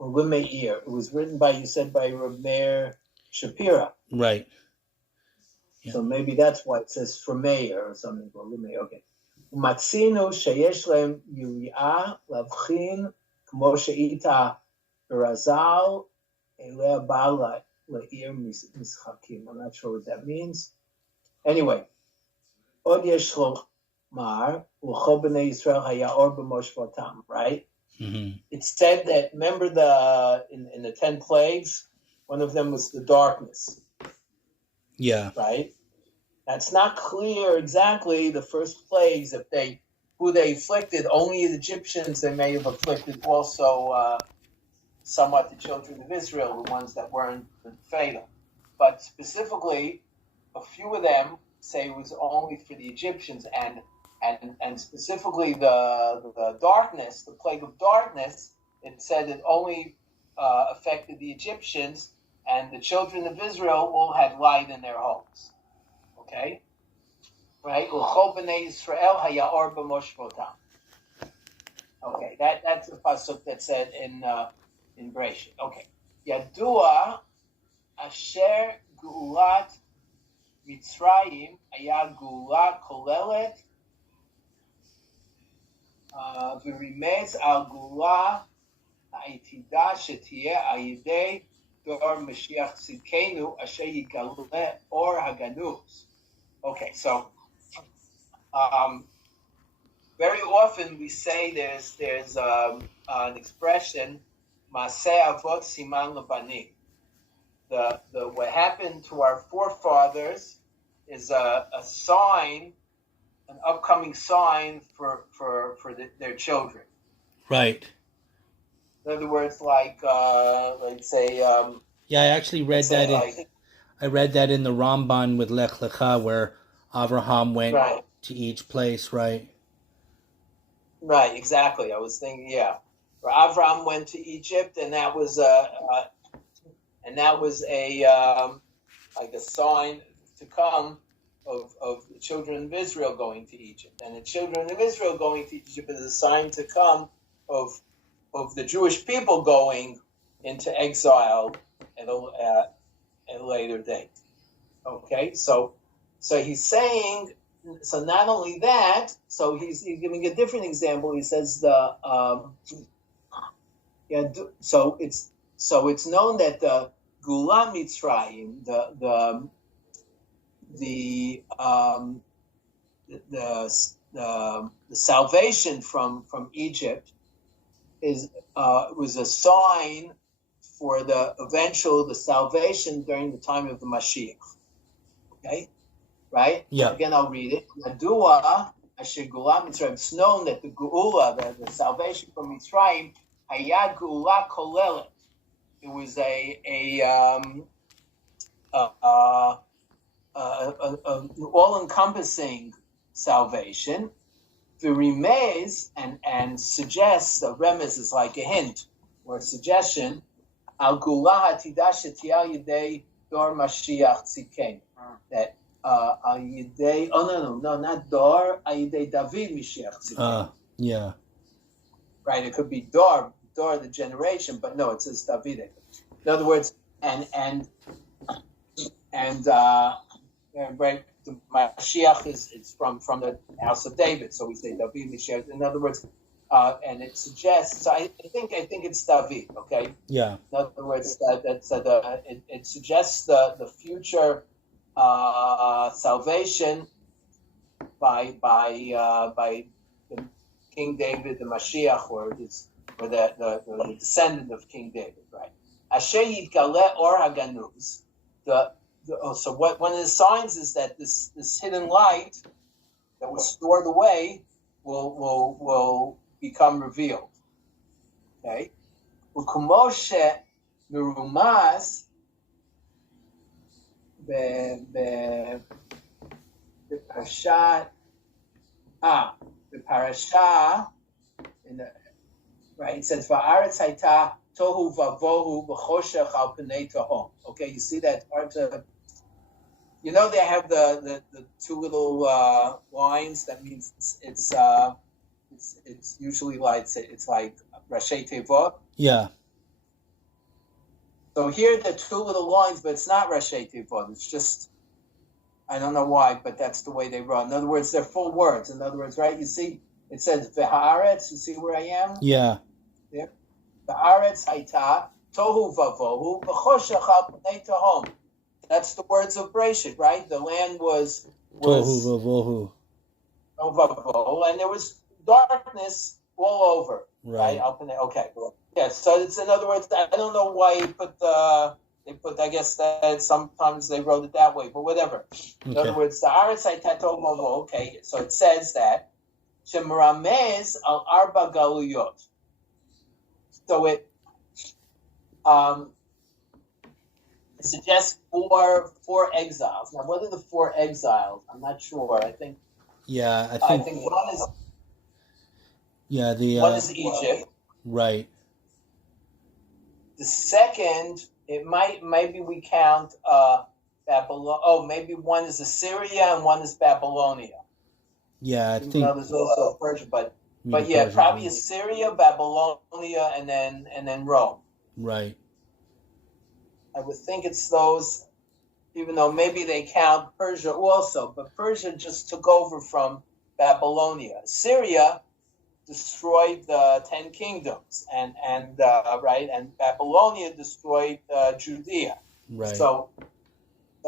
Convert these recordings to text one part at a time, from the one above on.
Meir. It was written by, you said, by Rav Meir Shapiro. Right. Yeah. So maybe that's why it says for Meir or something. Meir. Okay. Matzino sheyesh lem yuri'ah lavchin kmo she'ita berazal eleh ba'al le'ir mischakim. I'm not sure what that means. Anyway, od yesh lomar u'chol b'nei Yisrael haya or b'moshvatam. Right. Mm-hmm. It's said that, remember in the 10 plagues, one of them was the darkness. Yeah. Right? That's not clear exactly the first plagues, who they afflicted. Only the Egyptians they may have afflicted, also somewhat the children of Israel, the ones that weren't fatal. But specifically, a few of them say it was only for the Egyptians, and specifically the darkness, the plague of darkness, it said it only affected the Egyptians, and the children of Israel all had light in their homes. Okay? Right? Okay, that's the pasuk that said in Bereshit. Okay. Yadua asher gulat Mitzrayim aya gula kolelet v'rimez al gula ha'itida shetiyeh ayidei dor Mashiach tzidkenu asher yigaleh or haganuz. Okay, so very often we say there's an expression, Maseh Avot Siman Lebanim. The what happened to our forefathers is a sign, an upcoming sign for their children. Right. In other words, like let's say. Yeah, I actually read that. I read that in the Ramban with Lech Lecha, where Avraham went to each place. Right. Right. Exactly. I was thinking, yeah, where Avraham went to Egypt, and that was like a sign to come of the children of Israel going to Egypt, and the children of Israel going to Egypt is a sign to come of the Jewish people going into exile at a later date. Okay, so he's saying, so not only that, so he's giving a different example. He says so it's known that the Gula Mitzrayim, the salvation from Egypt was a sign for the salvation during the time of the Mashiach. Okay, right? Yeah. Again, I'll read it. Yadua asher Gula Mitzrayim. It's known that the Geula, the salvation from Mitzrayim, hayad Geula kolelet. It was an all-encompassing salvation. The remez and suggests, the remez is like a hint or a suggestion. Al Gula Hatidah Shetiyah Yidei Dor Mashiach Tzidkenu. That Al Yidei, no, not Dor, Al Yidei David Mashiach Tzidkenu. Yeah. Right, it could be Dor the generation, but no, it says David. In other words, and right, the Mashiach is from the house of David, so we say David Mashiach. In other words, and it suggests. So I think it's David. Okay. Yeah. In other words, it suggests the future salvation by the King David, the Mashiach, or the descendant of King David, right? Asher yitgaleh or haganuz. So one of the signs is that this hidden light that was stored away will become revealed. Okay. U'kumoshe merumaz the parasha in the right. It says va'aretz hayta tohu vavohu b'choshech al pnei tehom. Okay, you see that part of. You know they have the two little lines. That means it's usually like it's like Rashi Tevot. Yeah. So here the two little lines, but it's not Rashi Tevot. It's just, I don't know why, but that's the way they run. In other words, they're full words. In other words, right? You see, it says V'haaretz. You see where I am? Yeah. There. V'haaretz hayta tohu vavohu v'choshech al pnei tehom. That's the words of Breshit, right? The land was Tohu vavohu. And there was darkness all over. Right. Okay. Yeah. So it's, in other words, I don't know why they put. I guess that sometimes they wrote it that way, but whatever. In other words, the Aretz Hayta Tohu Vavohu. Okay. So it says that Shemramez al Arba Galuyot. So it suggests four exiles. Now, what are the four exiles? I'm not sure. I think. Yeah, I think one is. Yeah, one is Egypt. Right. The second, maybe we count Babylon. Oh, maybe one is Assyria and one is Babylonia. Yeah, I think. There's also Persia, but yeah, Persia, probably Assyria, Babylonia, and then Rome. Right. I would think it's those, even though maybe they count Persia also, but Persia just took over from Babylonia. Assyria destroyed the 10 kingdoms, and Babylonia destroyed Judea. Right. So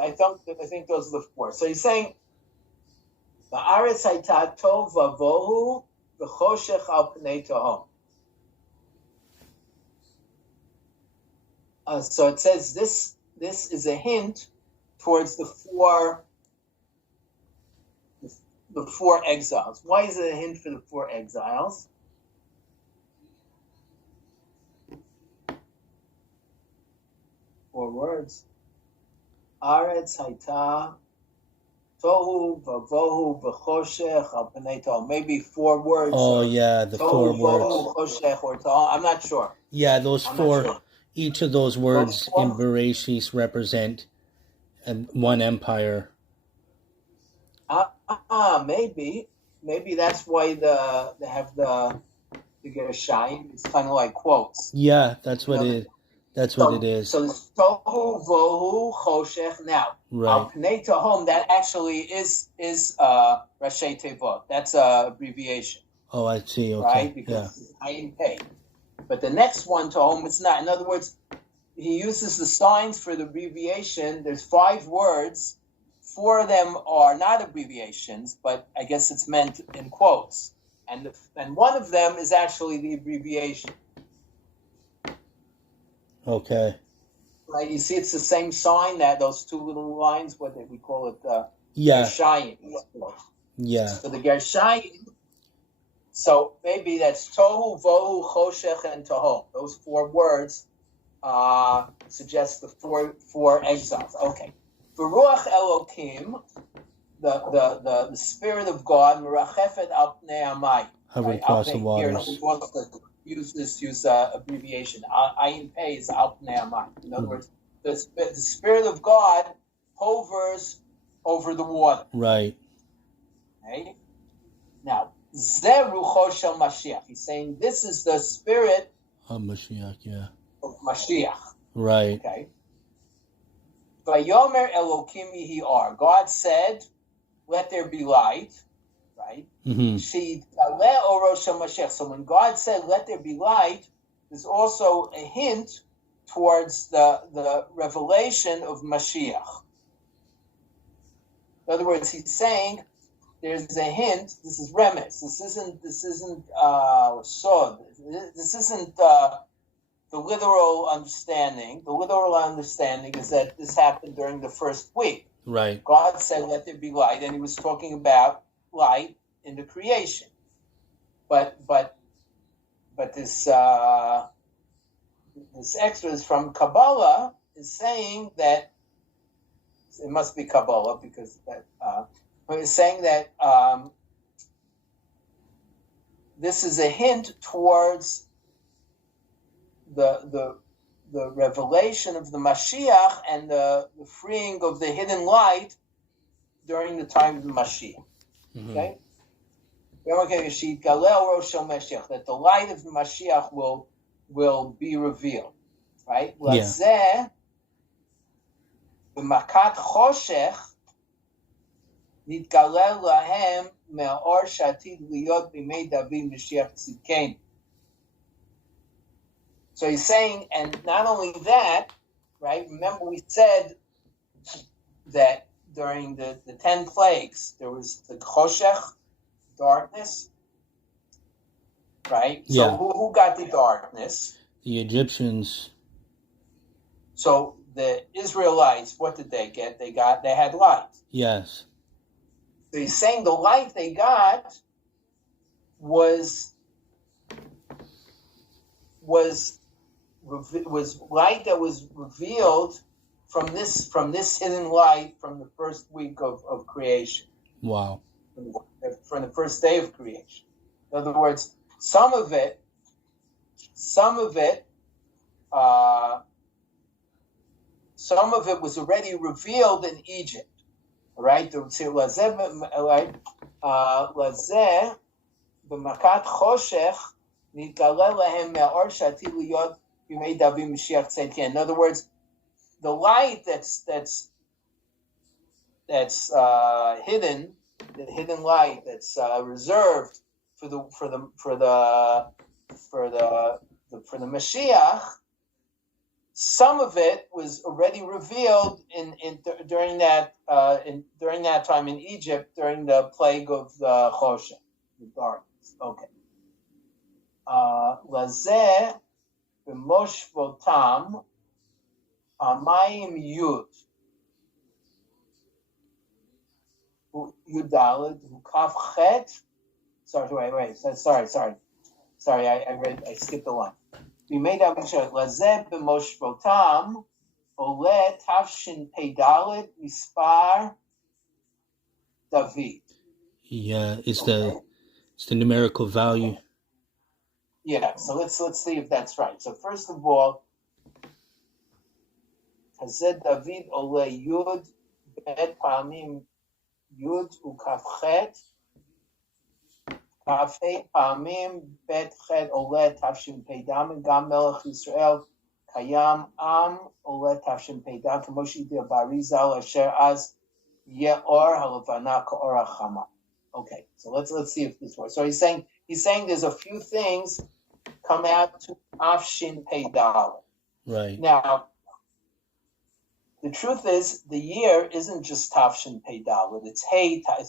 I think those are the four. So he's saying the Aretz Hayta Tov Vavohu v'choshech al pnei tehom. So it says this is a hint towards the four exiles. Why is it a hint for the four exiles? Four words. Aretz Hayta Tohu Vavohu v'choshech al pnei tehom. Maybe four words. Oh yeah, the four words. Tohu Choshech or Tehom. I'm not sure. Yeah, those four. Sure. Each of those words in Bereshit represent one empire. Maybe that's why they have the Gershayim. It's kind of like quotes. Yeah, that's what it. That's what it is. So Tohu Vohu Choshech. Now, right. Pnei Tehom, that actually is Rashi Tevot. That's a abbreviation. Oh, I see. Okay. Right, because it's Ayin Pei. But the next one, Tehom, it's not. In other words, he uses the signs for the abbreviation. There's 5 words. 4 of them are not abbreviations, but I guess it's meant in quotes. And one of them is actually the abbreviation. Okay. Right, you see it's the same sign, that those 2 little lines, we call it Gershayim. Yeah. So the Gershayim, so maybe that's Tohu, Vohu, Choshech, and Tehom. Those 4 words suggest the four exiles. Okay. V'ruach Elokim, the spirit of God, Merachefet al pnei hamayim. Hovering across the waters. Use abbreviation. Ayin Pei is al pnei hamayim. In other words, the spirit of God hovers over the water. Right. Okay. Now, Zeh rucho shel Mashiach. He's saying this is the spirit of Mashiach. Yeah. Of Mashiach. Right. Okay. Vayomer Elokim yihi or. God said, "Let there be light." Right. Mm-hmm. So when God said, "Let there be light," there's also a hint towards the revelation of Mashiach. In other words, he's saying there's a hint. This is remes. This isn't sod. This isn't the literal understanding. The literal understanding is that this happened during the first week. Right. God said, "Let there be light," and he was talking about light in the creation. But this extra is from Kabbalah is saying that it must be Kabbalah because that. But it's saying that this is a hint towards the revelation of the Mashiach and the freeing of the hidden light during the time of the Mashiach. Mm-hmm. Okay? That the light of the Mashiach will be revealed. right? Yeah. Lazeh b'makat choshech nitgalel lahem me'or shatid liyot b'mei David Mashiach tzidkenu. So he's saying, and not only that, right? Remember we said that during the 10 plagues, there was the choshech, darkness, right? Yeah. So who got the darkness? The Egyptians. So the Israelites, what did they get? They had light. Yes. So he's saying the light they got was light that was revealed from this hidden light from the first week of creation. Wow. From the first day of creation. In other words, some of it was already revealed in Egypt. Right? Lazeh b'makat choshech nitgalel lahem me'or shatid liyot b'mei David Mashiach tzidkenu. In other words, the light that's hidden, the hidden light that's reserved for the Mashiach, some of it was already revealed during that time in Egypt during the plague of the Choshech, the darkness. Okay. Lazeh b'moshvotam amayim yud yudalad kaf chet. Sorry. I skipped the line. We made up Lazeh b'moshvotam ole tafshin pedalet mispar David. Yeah, it's the numerical value. Yeah, so let's see if that's right. So first of all, Hazed David ole yud bet pamim yud ukafchet kafei pamim bet chet ole tafshin peidam gam melech Yisrael kayam am ole tafshin peidam k'moshi de barizal asher az yeor halavana ka'or hachama. Okay, so let's see if this works. So he's saying there's a few things come out to Afshin Pei Dalet. Right. Now, the truth is, the year isn't just Tafshin Pei Dalet. It's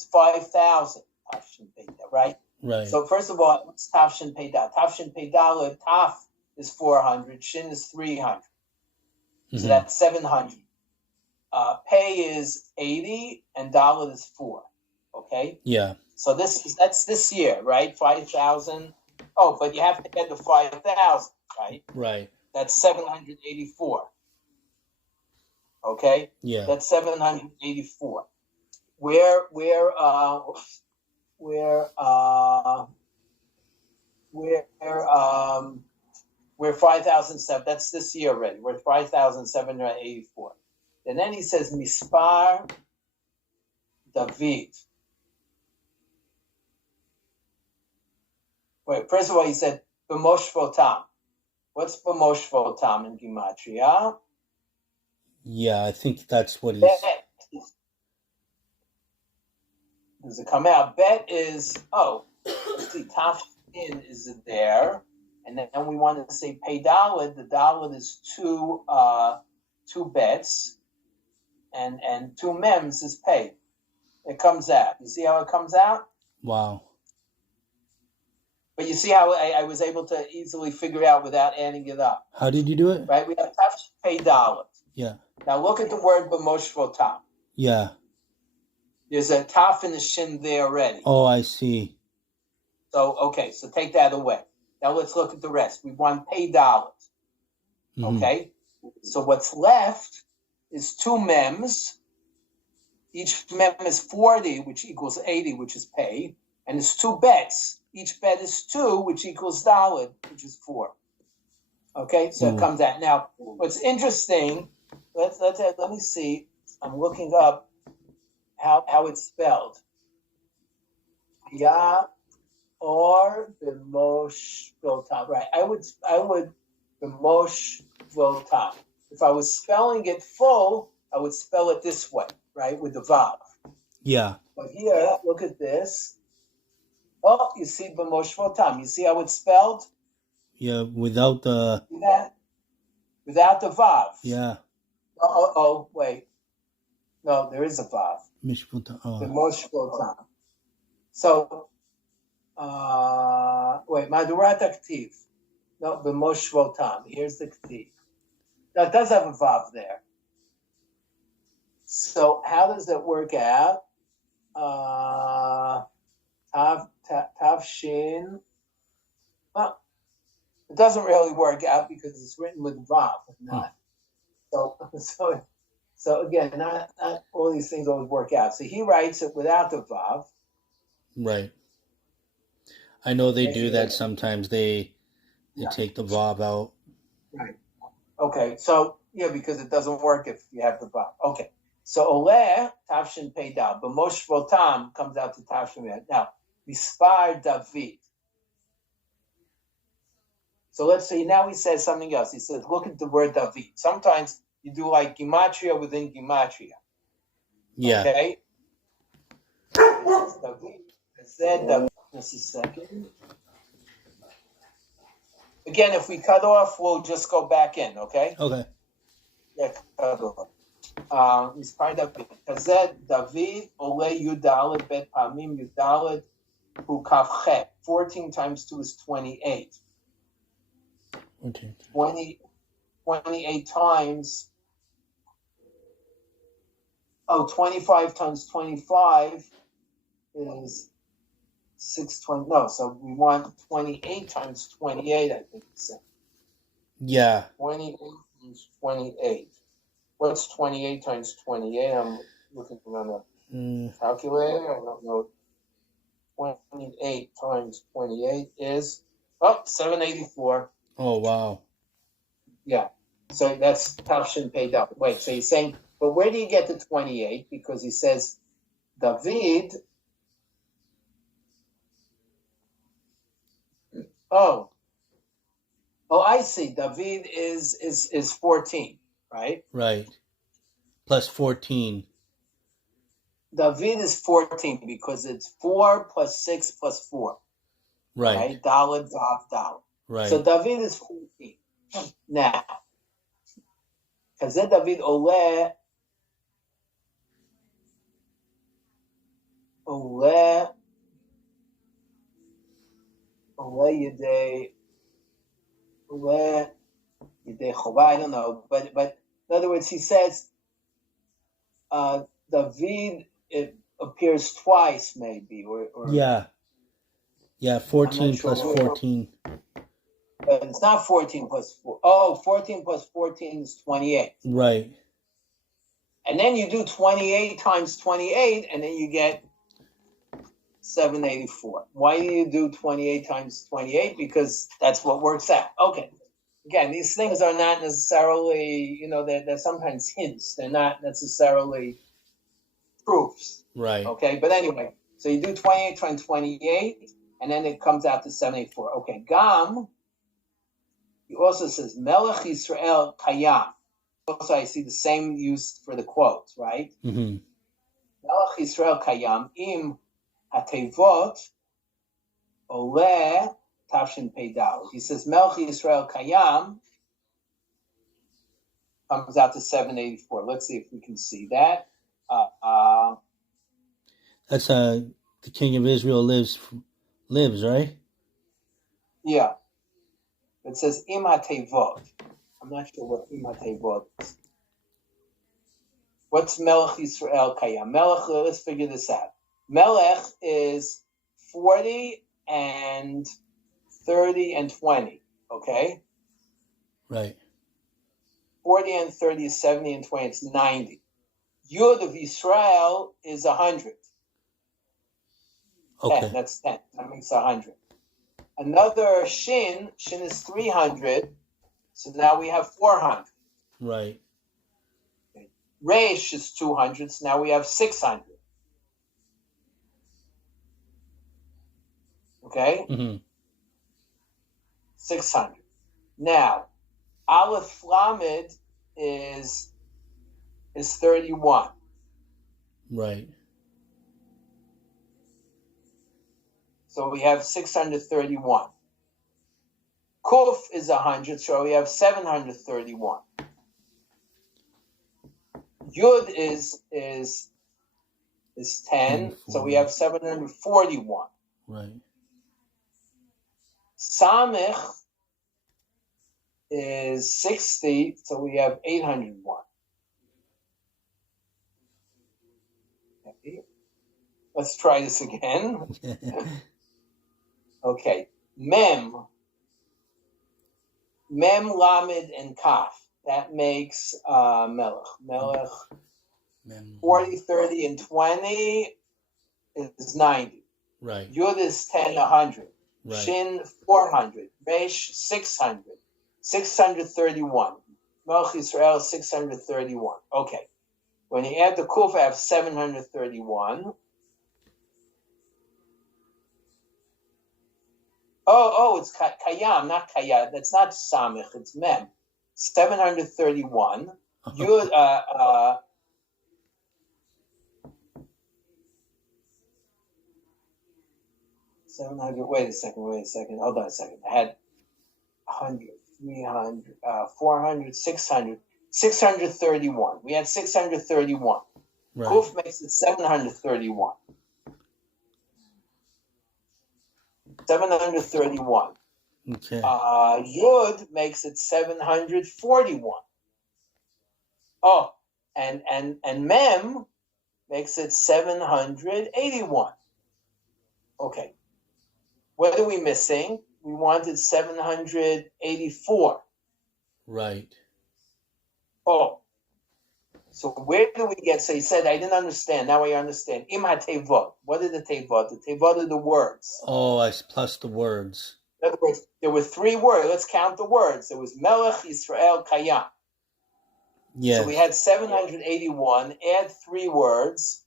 5,000 Tafshin Pei Dalet, right? Right. So first of all, it's Tafshin Pei Dalet. Tafshin Pei Dalet, Taf is 400, Shin is 300. Mm-hmm. So that's 700. Pei is 80, and Dalet is 4. Okay? Yeah. So that's this year, right? 5,000. Oh, but you have to get the 5,000, right? Right. That's 784. Okay? Yeah. That's 784. We're 5,007. That's this year already. We're 5,784. And then he says Mispar David. Wait, first of all, he said B'moshvotam. What's B'moshvotam in Gematria? Yeah, I think that's what he's... Does it come out? Bet is, let's see, Tafshin is there. And then we want to say Pei Dalet. The Dalet is two bets. And 2 mems is Pei. It comes out. You see how it comes out? Wow. But you see how I was able to easily figure out without adding it up. How did you do it? Right? We have Taf Pei Dalet. Yeah. Now look at the word B'moshvotam. Yeah. There's a Taf and a Shin there already. Oh, I see. So, okay, so take that away. Now let's look at the rest. We want Pei Dalet. Mm-hmm. Okay? So what's left is 2 mems. Each mem is 40, which equals 80, which is Pei. And it's 2 bets. Each bet is 2, which equals Dalet, which is 4. Okay, so it comes out. Now, what's interesting, let me see. I'm looking up how it's spelled. Ya or B'mosh Botam. Right. I would B'mosh Mishvotam. If I was spelling it full, I would spell it this way, right, with the vav. Yeah. But here, look at this. Oh, you see B'moshvotam. You see how it's spelled? Yeah, without the... Without the vav. Yeah. Wait. No, there is a vav. Mishvotam. Oh. B'moshvotam. So, wait, Madurat Aktiv. No, B'moshvotam. Here's the Ktiv. Now, it does have a vav there. So, how does that work out? Tav Shin. Well, it doesn't really work out because it's written with vav, but not. So again, not all these things always work out. So he writes it without the vav. Right. I know they do that sometimes. They take the vav out. Right. Okay. So yeah, because it doesn't work if you have the vav. Okay. So Oleh Tavshin Peidal, but Moshvotam comes out to Tavshin Peidal. Now, Mispar David. So let's say now he says something else. He says, look at the word David. Sometimes you do like Gematria within Gematria. Yeah. Okay? David. David. Just a second. Again, if we cut off, we'll just go back in, okay? Okay. Yeah, cut off. Mispar David. Kazed David Ole Yudalet Bet Pamim Yudalet Hu Kavchet. 14 times 2 is 28. 28 times. 25 times 25 is 620. No, so we want 28 times 28, I think you said. Yeah. 28 times 28. What's 28 times 28? I'm looking on the calculator. I don't know. 28 times 28 is 784. Oh, wow. Yeah. So that's Tavshin paid up. Wait, so he's saying, but where do you get the 28? Because he says, David. Oh, I see. David is 14, right? Right. Plus 14. David is 14 because it's 4 plus 6 plus 4. Right? Daled, Dav. Right. So David is 14. Now, Kazed David Ole Yedei Chova, I don't know, but in other words, he says David, it appears twice, maybe, or yeah, 14 plus 14. But it's not 14 plus 4. Oh, 14 plus 14 is 28. Right. And then you do 28 times 28, and then you get 784. Why do you do 28 times 28? Because that's what works out. Okay. Again, these things are not necessarily, they're sometimes hints. They're not necessarily proofs. Right. Okay. But anyway, so you do 28 times 28, and then it comes out to 784. Okay. Gam, he also says, Melech Yisrael Kayam. Also, I see the same use for the quotes, right? Mm-hmm. Melech Yisrael Kayam im hatevot ole tavshin peidal. He says Melech Yisrael Kayam comes out to 784. Let's see if we can see that. That's the king of Israel lives, right? Yeah. It says im hatevot. I'm not sure what im hatevot is. What's Melech Yisrael Kayam? Melech, let's figure this out. Melech is 40 and 30 and 20, okay? Right. 40 and 30 is 70 and 20, it's 90. Yud of Yisrael is 100. Okay. 10, that's 10. That makes 100. Another Shin is 300, so now we have 400. Right. Okay. Resh is 200, so now we have 600. Okay? Mm-hmm. 600. Now, Aleph Lamed is 31. Right. So we have 631. Kuf is 100, so we have 731. Yud is 10, so we have 741. Right. Samech is 60, so we have 801. Okay. Let's try this again. Okay. Mem, Lamed, and Kaf. That makes Melech. Melech, 40, 30, and 20 is 90. Right. Yud is 10, 100. Right. Shin, 400. Resh, 600. 631. Melech Yisrael, 631. Okay. When you add the Kuf, I have 731. Oh, it's Kayam, not Kayam. That's not Samech, it's Mem. 731. Yud, 700. Wait a second. Hold on a second. I had 100, 300, 400, 600. 631. We had 631. Right. Kuf makes it 731. 731. Okay. Yud makes it 741. Oh, and Mem makes it 781. Okay. What are we missing? We wanted 784. Right. Oh. So where do we get? So he said, I didn't understand. Now I understand. Im ha-tevot. What are the tevot? The tevot are the words. Oh, I plus the words. In other words, there were 3 words. Let's count the words. There was Melech, Yisrael, Kayam. Yes. So we had 781. Add 3 words,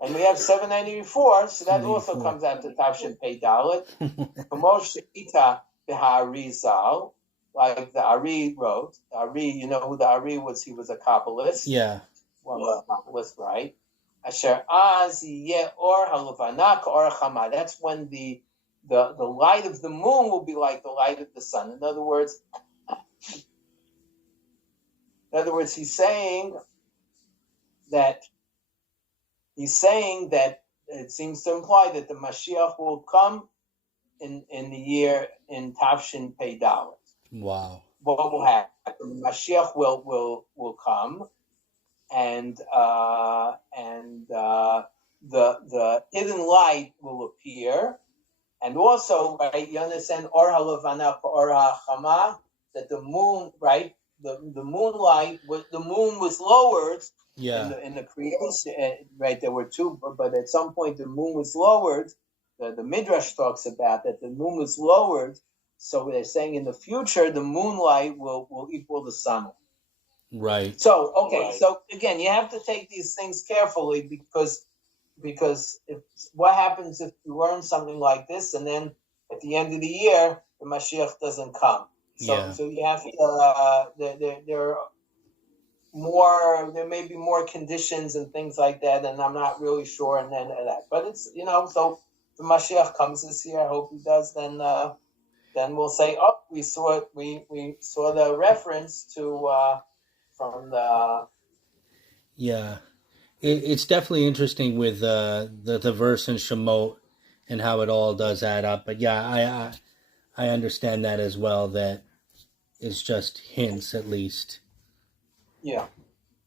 and we have 784. So that also comes out to Tavshin Pei Dalet. Kamosh Ita B'Harizal. Like the Ari wrote. The Ari, you know who the Ari was? He was a Kabbalist. Yeah. Well, a Kabbalist, right? Asher az yeh or halavanak or chama. That's when the light of the moon will be like the light of the sun. In other words, he's saying that it seems to imply that the Mashiach will come in the year in Tavshin Pei Dalet. Wow. What will happen? Mashiach will come, and the hidden light will appear, and also, right? You understand? Or halavana or hachama, that the moon, right? The moonlight, the moon was lowered. Yeah. In the creation, right? There were 2, but at some point the moon was lowered. The Midrash talks about that the moon was lowered. So they're saying in the future, the moonlight will equal the sun. Right. So, okay. Right. So again, you have to take these things carefully because what happens if you learn something like this and then at the end of the year, the Mashiach doesn't come. So you have to, there may be more conditions and things like that, and I'm not really sure and then that. But it's, so if the Mashiach comes this year, I hope he does, then we'll say, oh, we saw the reference to from the. Yeah, it's definitely interesting with the verse in Shemot and how it all does add up. But yeah, I understand that as well. That it's just hints, at least. Yeah.